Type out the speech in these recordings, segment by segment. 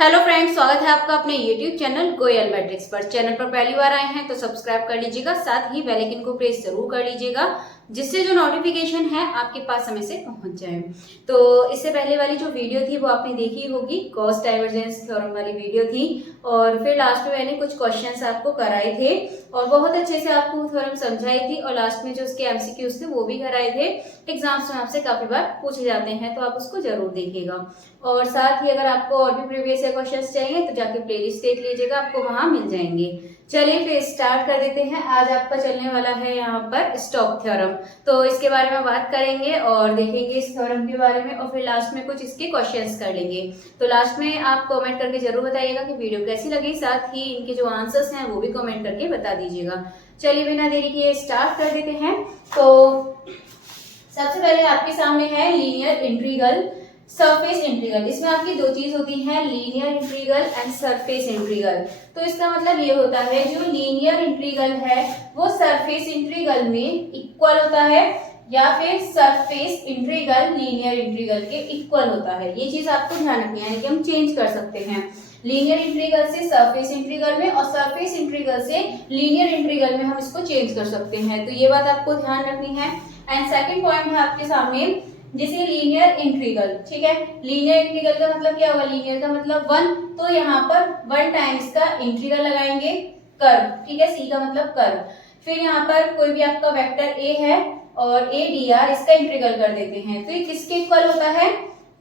Hello friends, स्वागत है आपका अपने YouTube चैनल गोयल मैट्रिक्स पर। चैनल पर पहली बार आए हैं तो सब्सक्राइब कर लीजिएगा, साथ ही बेल आइकन को प्रेस जरूर कर लीजिएगा जिससे जो नोटिफिकेशन है आपके पास समय से पहुंच जाए। तो इससे पहले वाली जो वीडियो थी वो आपने देखी होगी, गॉस डाइवर्जेंस थ्योरम वाली वीडियो थी। और फिर लास्ट में मैंने कुछ क्वेश्चंस आपको कराए थे और बहुत अच्छे से आपको थ्योरम समझाई थी और लास्ट में जो उसके एमसीक्यूज थे वो भी कराए थे। एग्जाम्स में आपसे काफी बार पूछे जाते हैं तो आप उसको जरूर देखिएगा। और साथ ही अगर आपको और भी प्रीवियस ईयर क्वेश्चंस चाहिए तो जाके प्लेलिस्ट देख लीजिएगा, आपको वहां मिल जाएंगे। चलिए फिर स्टार्ट कर देते हैं। आज आपका चलने वाला है यहाँ पर स्टोक्स थ्योरम, तो इसके बारे में बात करेंगे और देखेंगे इस थ्योरम के बारे में और फिर लास्ट में कुछ इसके क्वेश्चंस कर लेंगे। तो लास्ट में आप कमेंट करके जरूर बताइएगा कि वीडियो कैसी लगी, साथ ही इनके जो आंसर्स हैं वो भी कमेंट करके बता दीजिएगा। चलिए बिना देरी किए स्टार्ट कर देते हैं। तो सबसे पहले आपके सामने है लीनियर इंटीग्रल, सरफेस इंटीग्रल। इसमें आपकी दो चीज होती है, linear integral and surface integral. तो इसका मतलब ये होता है जो लीनियर इंटीग्रल है वो सरफेस इंटीग्रल में इक्वल होता है या फिर सरफेस इंटीग्रल लीनियर इंटीग्रल के इक्वल होता है। ये चीज आपको ध्यान रखनी है कि हम चेंज कर सकते हैं लीनियर इंटीग्रल से सरफेस इंटीग्रल में और सरफेस इंटीग्रल से लीनियर इंटीग्रल में हम इसको चेंज कर सकते हैं। तो ये बात आपको ध्यान रखनी है। एंड सेकंड पॉइंट है आपके सामने जैसे लीनियर इंटीग्रल, ठीक है। लीनियर इंटीग्रल का मतलब क्या होगा, लीनियर का मतलब 1, तो यहाँ पर 1 टाइम्स का इंटीग्रल लगाएंगे कर्व, ठीक है। सी का मतलब कर्व। फिर यहाँ पर कोई भी आपका वेक्टर ए है और ए डी आर, इसका इंटीग्रल कर देते हैं तो ये किसके इक्वल होता है,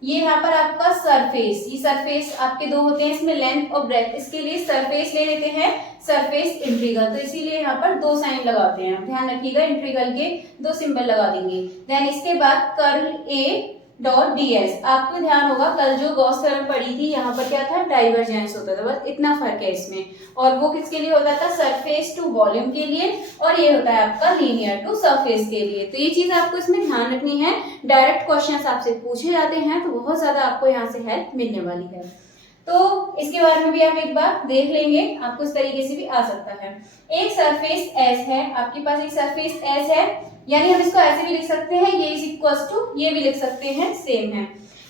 ये यहाँ पर आपका सरफेस, ये सरफेस आपके दो होते हैं, इसमें लेंथ और ब्रेथ, इसके लिए सरफेस ले लेते हैं सरफेस इंटीग्रल। तो इसीलिए यहाँ पर दो साइन लगाते हैं, ध्यान रखिएगा इंटीग्रल के दो सिंबल लगा देंगे। देन इसके बाद कर्ल ए डॉट ds। आपको ध्यान होगा कल जो गॉस थ्योरम पढ़ी थी यहाँ पर क्या था, डाइवर्जेंस होता था, बस इतना फर्क है इसमें। और वो किसके लिए होता था, सरफेस टू वॉल्यूम के लिए, और ये होता है आपका लीनियर टू सरफेस के लिए। तो ये चीज आपको इसमें ध्यान रखनी है। डायरेक्ट क्वेश्चंस आपसे पूछे जाते हैं तो बहुत ज्यादा आपको यहाँ से हेल्प मिलने वाली है। तो इसके बारे में भी आप एक बार देख लेंगे, आपको इस तरीके से भी आ सकता है। एक सरफेस एस है, आपके पास एक सरफेस एस है, यानी हम इसको ऐसे भी लिख सकते हैं, ये इज इक्वल्स टू, ये भी लिख सकते हैं, सेम है।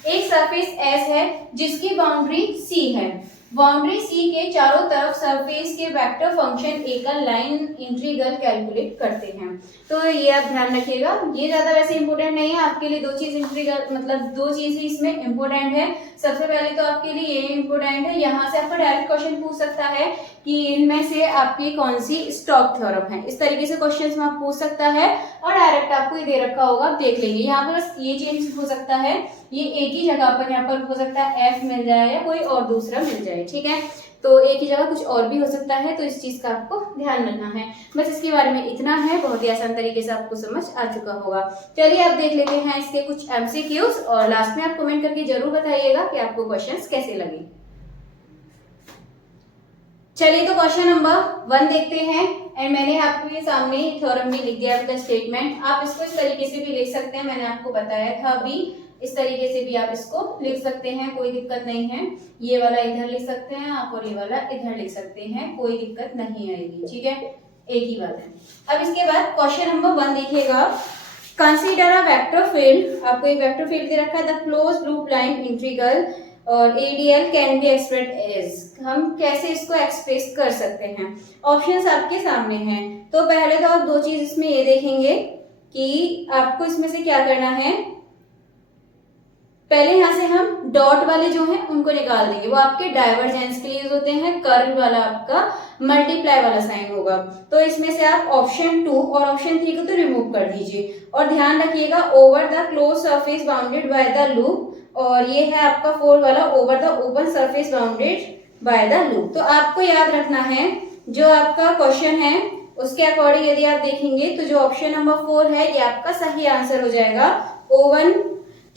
एक सरफेस एस है जिसकी बाउंड्री सी है, बाउंड्री सी के चारों तरफ सरफेस के वेक्टर फंक्शन एकल लाइन इंटीग्रल कैलकुलेट करते हैं। तो ये आप ध्यान रखिएगा, ये ज्यादा वैसे इंपॉर्टेंट नहीं है आपके लिए। दो चीज इंटीग्रल मतलब दो चीज ही इसमें इंपॉर्टेंट है। सबसे पहले तो आपके लिए ये इंपॉर्टेंट है, यहाँ से आपको डायरेक्ट क्वेश्चन पूछ सकता है कि इनमें से आपकी कौन सी स्टोक्स थ्योरम है, इस तरीके से क्वेश्चंस में आप पूछ सकता है। और डायरेक्ट आपको ये दे रखा होगा, आप देख लेंगे। यहाँ पर बस ये चेंज हो सकता है, ये एक ही जगह पर यहाँ पर हो सकता है एफ मिल जाए या कोई और दूसरा मिल जाए, ठीक है। तो एक ही जगह कुछ और भी हो सकता है, तो इस चीज का आपको ध्यान रखना है। बस इसके बारे में इतना है, बहुत ही आसान तरीके से आपको समझ आ चुका होगा। चलिए अब देख लेते हैं इसके कुछ एमसीक्यूज और लास्ट में आप कमेंट करके जरूर बताइएगा कि आपको क्वेश्चंस कैसे लगे। चलिए तो क्वेश्चन नंबर 1 देखते हैं। एंड मैंने आपके सामने थ्योरम में लिख दिया आपका स्टेटमेंट। आप इसको इस तरीके से भी लिख सकते हैं, मैंने आपको बताया था अभी, इस तरीके से भी आप इसको लिख सकते हैं, कोई दिक्कत नहीं है। ये वाला इधर लिख सकते हैं आप और ये वाला इधर लिख सकते हैं, कोई दिक्कत नहीं आएगी, ठीक है, एक ही बात है। अब इसके बाद क्वेश्चन नंबर 1 देखिएगा। कंसीडर अ वेक्टर फील्ड, आपको एक वेक्टर फील्ड दे रखा है, the closed loop line integral और ADL can be expressed as. हम कैसे इसको एक्सप्रेस कर सकते हैं, ऑप्शंस आपके सामने हैं। तो पहले तो आप दो चीज इसमें ये देखेंगे कि आपको इसमें से क्या करना है। पहले यहाँ से हम डॉट वाले जो हैं उनको निकाल देंगे, वो आपके डाइवर्जेंस के लिए यूज होते हैं। कर्ल वाला आपका मल्टीप्लाई वाला साइन होगा। तो इसमें से आप ऑप्शन 2 और ऑप्शन 3 को तो रिमूव कर दीजिए और ध्यान रखिएगा over the close surface bounded by the loop, और ये है आपका 4 वाला over the open surface bounded by the loop. तो आपको याद रखना है जो आपका क्वेश्चन है उसके अकॉर्डिंग यदि आप देखेंगे तो जो ऑप्शन नंबर 4 है ये आपका सही आंसर हो जाएगा, O1।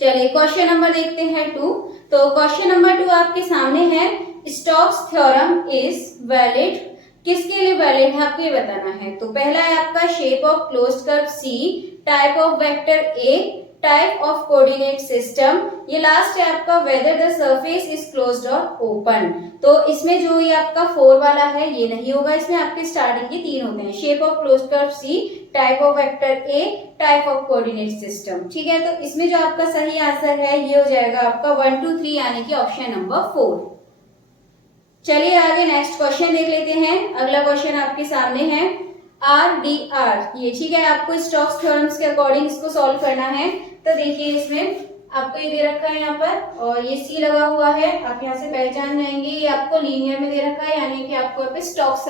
चलिए क्वेश्चन नंबर देखते हैं 2। तो क्वेश्चन नंबर 2 आपके सामने है, स्टोक्स थ्योरम इज वैलिड, किसके लिए वैलिड है आपको ये बताना है। तो पहला है आपका shape of closed curve C, type of vector A, type of coordinate system, ये लास्ट है आपका whether the surface is closed और ओपन। तो इसमें जो ये आपका 4 वाला है ये नहीं होगा, इसमें आपके स्टार्टिंग के 3 होते हैं, shape of closed curve C, type of vector A, type of coordinate system, ठीक है। तो इसमें जो आपका सही आंसर है ये हो जाएगा आपका 1 2 3 यानी कि ऑप्शन नंबर 4। चलिए आगे नेक्स्ट क्वेश्चन देख लेते हैं। अगला क्वेश्चन आपके सामने है RDR, ये ठीक है, आपको स्टोक्स थ्योरम्स के अकॉर्डिंग इसको सॉल्व करना है। तो देखिए इसमें आपको ये दे रखा है यहाँ पर और ये C लगा हुआ है, आप यहाँ से पहचान जाएंगे ये आपको लीनियर में दे रखा है, यानी कि आपको यहाँ पे स्टोक्स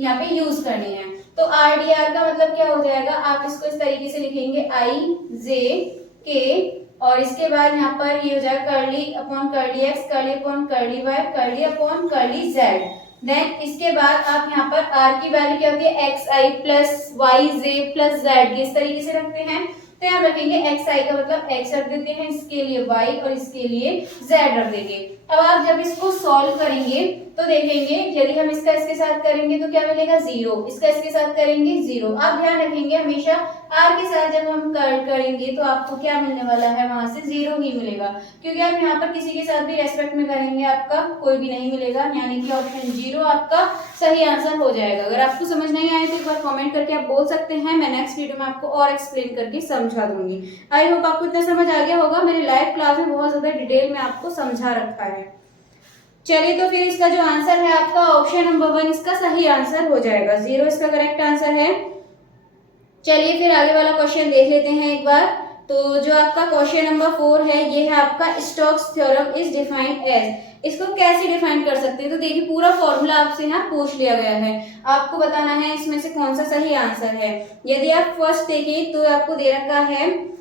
यहाँ पे यूज करनी है। तो RDR का मतलब क्या हो जाएगा, आप इसको इस तरीके से लिखेंगे IJK और इसके बाद यहाँ पर ये हो जाएगा curly upon curly X, curly upon curly Y, curly upon curly Z. Then इसके बाद आप यहाँ पर r की वैल्यू क्या होती है xi प्लस वाई जे प्लस जेड, इस तरीके से रखते हैं। तो यहाँ रखेंगे xi का मतलब x रख देते हैं, इसके लिए y और इसके लिए z रख देंगे। अब आप जब इसको सॉल्व करेंगे तो देखेंगे यदि हम इसका इसके साथ करेंगे तो क्या मिलेगा 0, इसका इसके साथ करेंगे 0। आप ध्यान रखेंगे हमेशा r के साथ जब हम करेंगे तो आपको क्या मिलने वाला है, वहां से 0 ही मिलेगा, क्योंकि आप यहाँ पर किसी के साथ भी रेस्पेक्ट में करेंगे आपका कोई भी नहीं मिलेगा, यानी कि ऑप्शन 0 आपका सही आंसर हो जाएगा। अगर आपको समझ नहीं आए तो एक बार कमेंट करके आप बोल सकते हैं, मैं नेक्स्ट वीडियो में आपको और एक्सप्लेन करके समझा दूंगी। आई होप आपको इतना समझ आ गया होगा, मेरे लाइव क्लास में बहुत ज्यादा डिटेल में आपको समझा रखा है। चलिए तो फिर इसका जो आंसर है आपका ऑप्शन नंबर 1 इसका सही आंसर हो जाएगा, 0 इसका करेक्ट आंसर है। चलिए फिर आगे वाला क्वेश्चन देख लेते हैं एक बार। तो जो आपका क्वेश्चन नंबर 4 है ये है आपका Stokes theorem is defined as, इसको कैसे डिफाइन कर सकते हैं। तो देखिए पूरा फॉर्मूला आपसे यहाँ पूछ लिया गया है, आपको बताना है इसमें से कौन सा सही आंसर है। यदि आप फर्स्ट देखें तो आपको दे रखा है,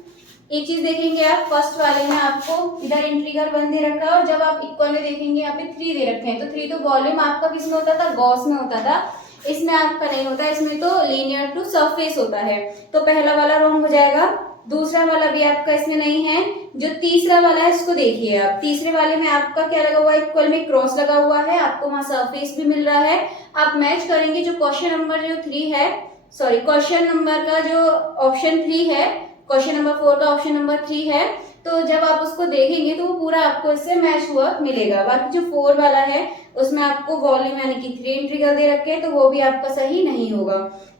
एक चीज देखेंगे आप फर्स्ट वाले में आपको इधर इंटीग्रल 1 दे रखा है और जब आप इक्वल में देखेंगे यहाँ पे 3 दे रखे हैं। तो 3 तो वॉल्यूम आपका किसमें होता था, गॉस में होता था, इसमें आपका नहीं होता, इसमें तो लीनियर टू सरफेस होता है। तो पहला वाला रॉन्ग हो जाएगा, दूसरा वाला भी आपका इसमें नहीं है। जो तीसरा वाला है इसको देखिए आप, तीसरे वाले में आपका क्या लगा हुआ है, इक्वल में क्रॉस लगा हुआ है, आपको वहां सरफेस भी मिल रहा है। आप मैच करेंगे जो क्वेश्चन नंबर जो 3 है, सॉरी क्वेश्चन नंबर का जो ऑप्शन 3 है, क्वेश्चन नंबर 4 का ऑप्शन नंबर 3 है, तो जब आप उसको देखेंगे तो वो पूरा आपको इससे मैच हुआ मिलेगा। बाकी जो 4 वाला है उसमें आपको वॉल्यूम यानी कि 3 इंटीग्रल दे रखे हैं, तो वो भी आपका सही नहीं होगा।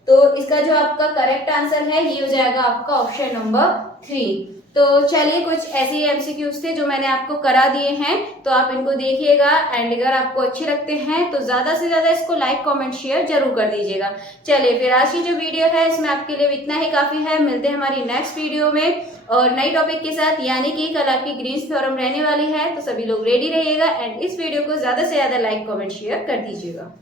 तो इसका जो आपका करेक्ट आंसर है ये हो जाएगा आपका ऑप्शन नंबर 3। तो चलिए कुछ ऐसे ही एमसीक्यूज थे जो मैंने आपको करा दिए हैं, तो आप इनको देखिएगा एंड अगर आपको अच्छे लगते हैं तो ज्यादा से ज्यादा इसको लाइक कमेंट शेयर जरूर कर दीजिएगा। चलिए फिर आज की जो वीडियो है इसमें आपके लिए इतना ही काफी है, मिलते हैं हमारी नेक्स्ट वीडियो में और नई टॉपिक के साथ, यानी कि कल आपकी ग्रीन्स थ्योरम रहने वाली है। तो सभी लोग रेडी रहिएगा एंड इस वीडियो को ज्यादा से ज्यादा लाइक कमेंट शेयर कर दीजिएगा।